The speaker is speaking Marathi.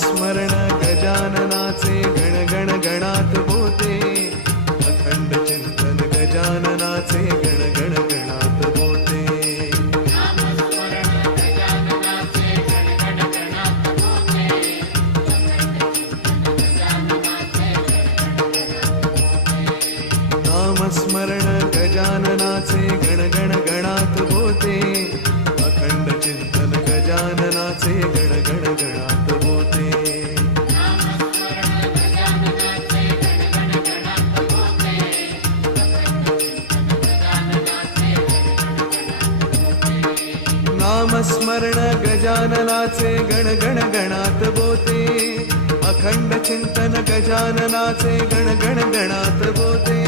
नामस्मरण गजाननाचे गण गण गणात बोते, अखंड चिंतन गजाननाचे गण गण गणात बोते. नामस्मरण गजाननाचे गण गण गणात बोते, अखंड चिंतन गजाननाचे गण गण गणात बोते. नामस्मरण गजाननाचे गण गण गणात बोते, अखंड चिंतन गजाननाचे गण गण गणात बोते.